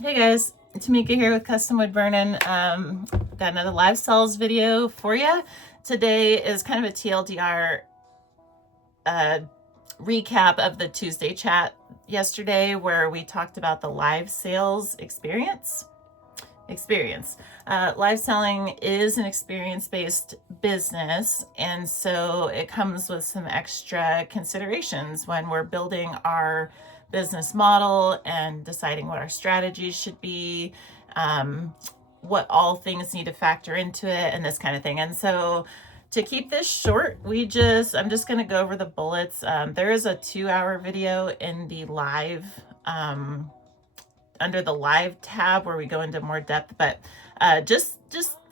Hey guys, Tamika here with Custom Wood Burning. Got another live sells video for you. Today is kind of a TLDR recap of the Tuesday chat yesterday where we talked about the live sales experience. Live selling is an experience-based business, and so it comes with some extra considerations when we're building our business model and deciding what our strategies should be, what all things need to factor into it, and this kind of thing. And so to keep this short, I'm just going to go over the bullets. There is a 2-hour video in the live, under the live tab where we go into more depth, but just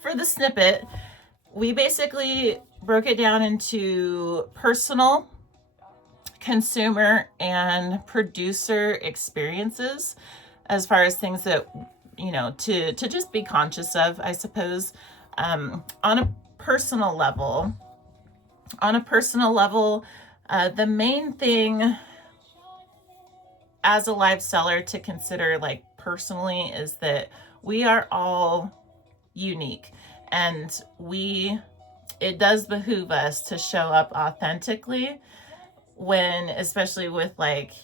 for the snippet, we basically broke it down into personal, consumer, and producer experiences as far as things that to just be conscious of, I suppose. On a personal level, the main thing as a live seller to consider, like personally, is that we are all unique, and it does behoove us to show up authentically when, especially with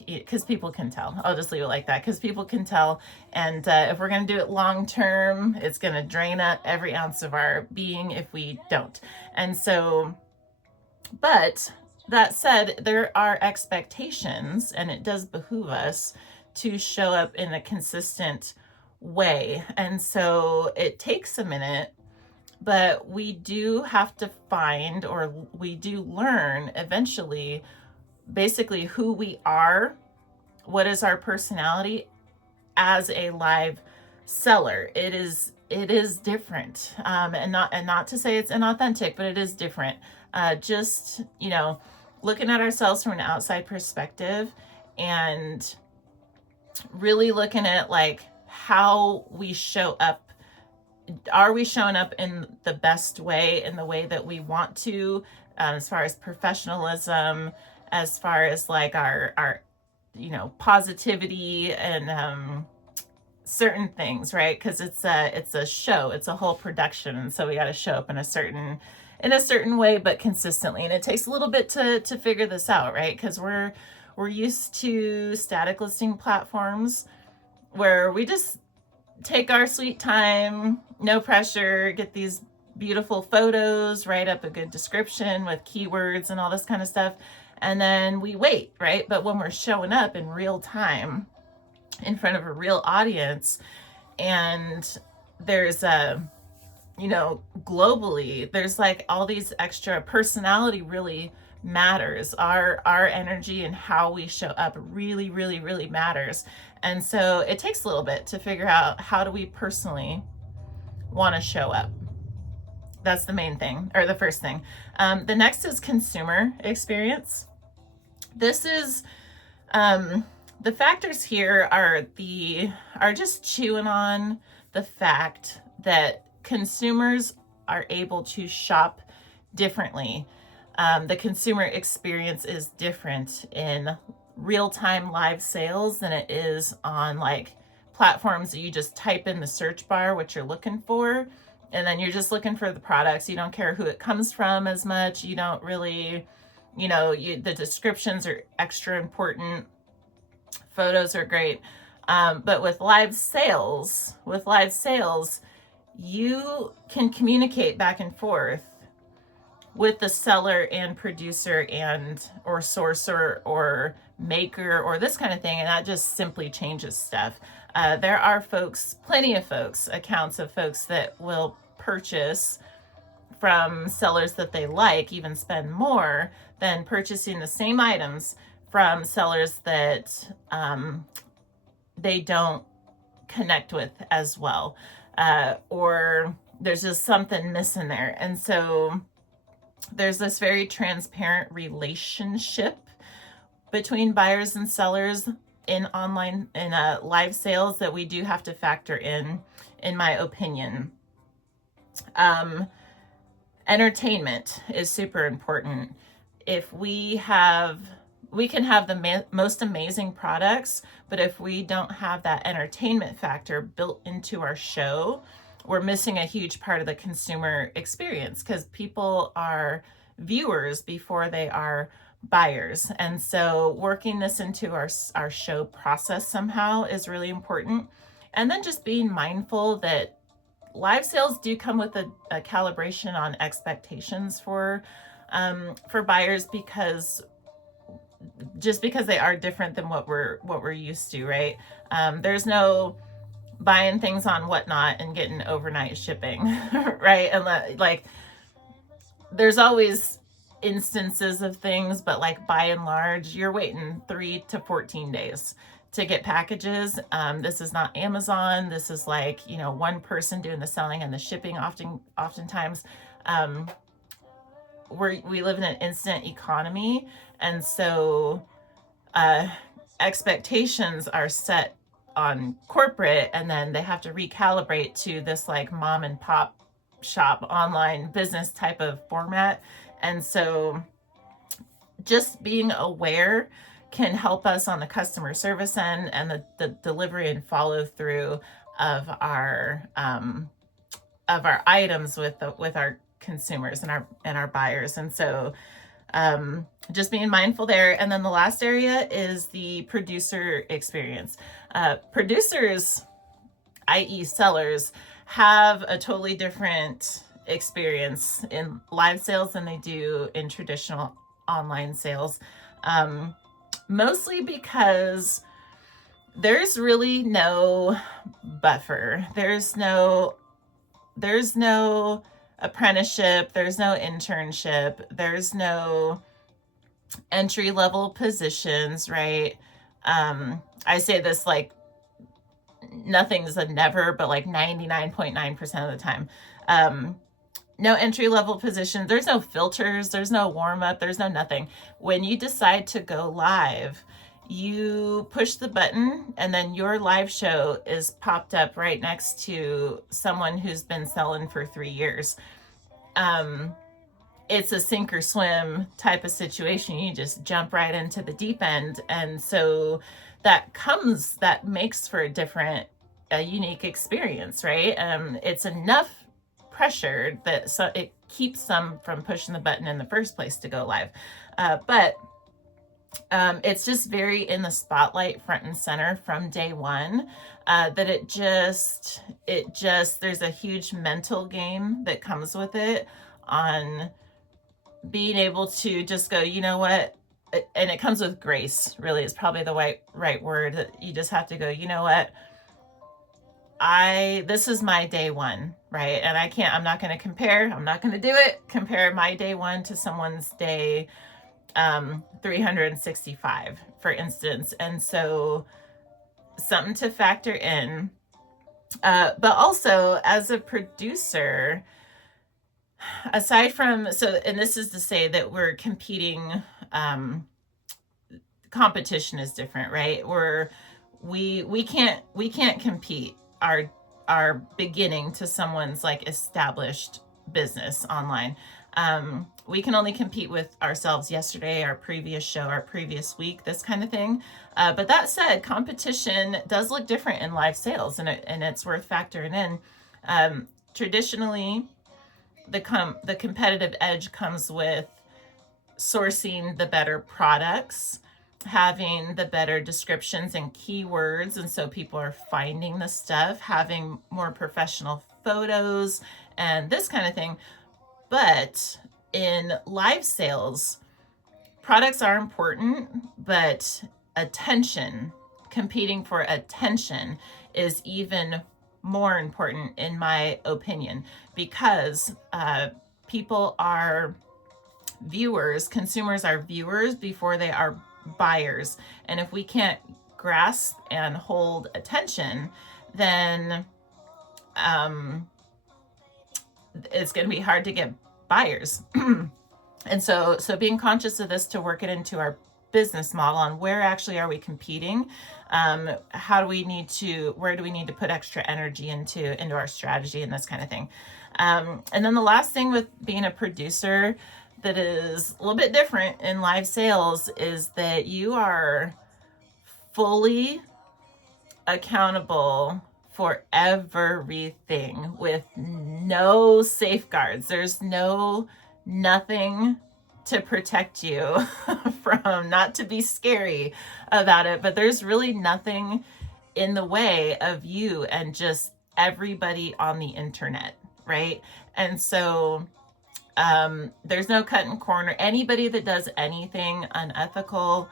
because people can tell. I'll just leave it like that, because people can tell. And if we're going to do it long term, it's going to drain up every ounce of our being if we don't. And so, but that said, there are expectations, and it does behoove us to show up in a consistent way. And so it takes a minute, but we do have to find, or we do learn eventually, basically who we are, what is our personality as a live seller. It is different, and not to say it's inauthentic, but it is different. Just looking at ourselves from an outside perspective and really looking at how we show up. Are we showing up in the best way, in the way that we want to, as far as professionalism, as far as our positivity and certain things, right? Because it's a show, it's a whole production, and so we got to show up in a certain way, but consistently. And it takes a little bit to figure this out, right? Because we're used to static listing platforms where we just take our sweet time, no pressure, get these beautiful photos, write up a good description with keywords and all this kind of stuff, and then we wait, right? But when we're showing up in real time in front of a real audience, and there's globally, there's all these extra, personality really matters. Our energy and how we show up really, really, really matters. And so it takes a little bit to figure out, how do we personally want to show up. That's the main thing, or the first thing. The next is consumer experience. This is the factors here are just chewing on the fact that consumers are able to shop differently. The consumer experience is different in real-time live sales than it is on platforms that you just type in the search bar what you're looking for, and then you're just looking for the products. You don't care who it comes from as much. You don't really, the descriptions are extra important. Photos are great. But with live sales, you can communicate back and forth with the seller and producer and or sourcer or maker or this kind of thing, and that just simply changes stuff. There are plenty of accounts of folks that will purchase from sellers that they like, even spend more than purchasing the same items from sellers that they don't connect with as well, or there's just something missing there. And so there's this very transparent relationship between buyers and sellers in live sales that we do have to factor in my opinion. Entertainment is super important. If we have we can have the most amazing products, but if we don't have that entertainment factor built into our show, we're missing a huge part of the consumer experience, because people are viewers before they are buyers. And so working this into our show process somehow is really important. And then just being mindful that live sales do come with a calibration on expectations for buyers, because they are different than what we're used to, right? There's no buying things on Whatnot and getting overnight shipping, right? And like, there's always instances of things, but like by and large, you're waiting 3 to 14 days to get packages. This is not Amazon. This is like, one person doing the selling and the shipping. Oftentimes, we live in an instant economy, and so expectations are set on corporate, and then they have to recalibrate to this like mom and pop shop online business type of format. And so just being aware can help us on the customer service end and the delivery and follow through of our items with our consumers and our buyers. And so just being mindful there. And then the last area is the producer experience. Producers, i.e. sellers, have a totally different experience in live sales than they do in traditional online sales. Mostly because there's really no buffer. There's no apprenticeship, there's no internship, there's no entry-level positions, right? I say this like nothing's a never, but like 99.9% of the time. No entry-level positions, there's no filters, there's no warm-up, there's no nothing. When you decide to go live, you push the button and then your live show is popped up right next to someone who's been selling for 3 years. It's a sink or swim type of situation. You just jump right into the deep end. And so that makes for a unique experience, right? It's enough pressure that it keeps them from pushing the button in the first place to go live. But it's just very in the spotlight, front and center from day one, that there's a huge mental game that comes with it on being able to just go, you know what? And it comes with grace, really, is probably the right word. That you just have to go, you know what? This is my day one, right? And I'm not going to compare my day one to someone's day 365, for instance. And so something to factor in. But also as a producer, aside from, and this is to say that we're competing, competition is different, right? We can't compete our beginning to someone's like established business online. We can only compete with ourselves yesterday, our previous show, our previous week, this kind of thing. But that said, competition does look different in live sales, and it's worth factoring in. Traditionally, the competitive edge comes with sourcing the better products, having the better descriptions and keywords, and so people are finding the stuff, having more professional photos and this kind of thing. But in live sales, products are important, but competing for attention is even more important, in my opinion, because people are viewers, consumers are viewers before they are buyers. And if we can't grasp and hold attention, then it's going to be hard to get buyers. And so being conscious of this to work it into our business model on where actually are we competing, where do we need to put extra energy into our strategy and this kind of thing. And then the last thing with being a producer, that is a little bit different in live sales is that you are fully accountable for everything with no safeguards. There's nothing to protect you from, not to be scary about it, but there's really nothing in the way of you and just everybody on the internet, right? And so there's no cut and corner. Anybody that does anything unethical,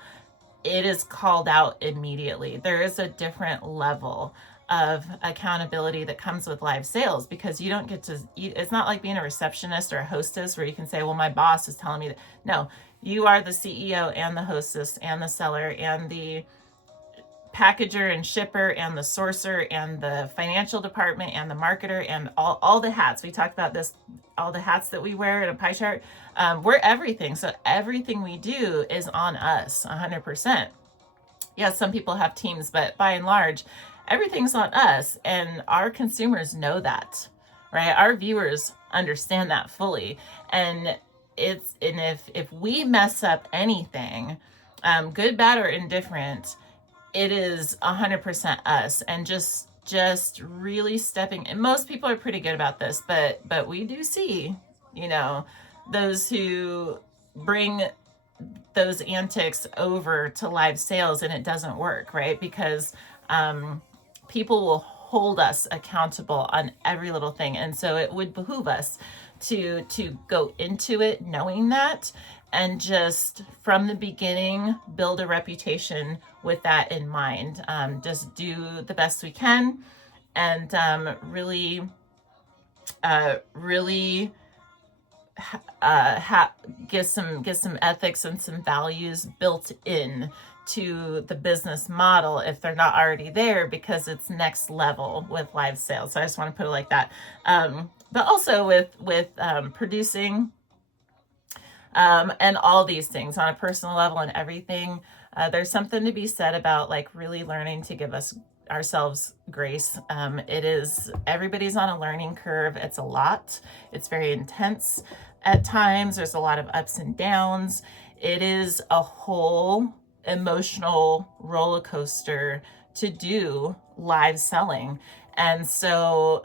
it is called out immediately. There is a different level of accountability that comes with live sales, because you don't get to, it's not like being a receptionist or a hostess where you can say, well, my boss is telling me that. No, you are the CEO and the hostess and the seller and the packager and shipper and the sourcer and the financial department and the marketer and all the hats. We talked about this, all the hats that we wear in a pie chart. We're everything. So everything we do is on us 100%. Yes, some people have teams, but by and large, everything's on us, and our consumers know that, right? Our viewers understand that fully. And if we mess up anything, good, bad, or indifferent, it is 100% us. And just really stepping, and most people are pretty good about this, but we do see, those who bring those antics over to live sales and it doesn't work, right? Because people will hold us accountable on every little thing. And so it would behoove us to go into it knowing that, and just from the beginning build a reputation with that in mind. Just do the best we can, and really get some ethics and some values built in to the business model if they're not already there, because it's next level with live sales. So I just want to put it like that. But also with producing and all these things on a personal level and everything, there's something to be said about like really learning to give ourselves grace. It is, everybody's on a learning curve. It's a lot. It's very intense at times. There's a lot of ups and downs. It is a whole emotional roller coaster to do live selling. And so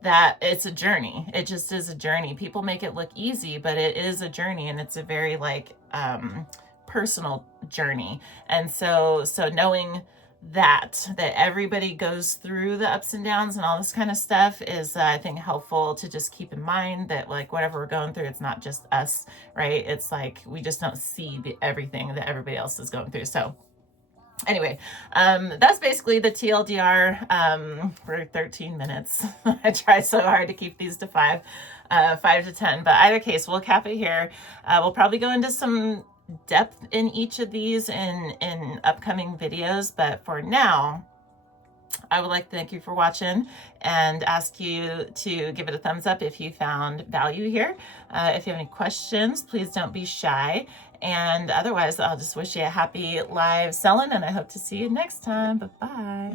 that it's a journey. It just is a journey. People make it look easy, but it is a journey, and it's a very personal journey. And so knowing that everybody goes through the ups and downs and all this kind of stuff is, I think, helpful to just keep in mind that like whatever we're going through, it's not just us, right? It's like we just don't see everything that everybody else is going through. So anyway, that's basically the TLDR for 13 minutes. I tried so hard to keep these to 5 to 10, but either case, we'll cap it here. We'll probably go into some depth in each of these in upcoming videos, but for now, I would like to thank you for watching and ask you to give it a thumbs up if you found value here. If you have any questions, please don't be shy. And otherwise, I'll just wish you a happy live selling, and I hope to see you next time. Bye-bye.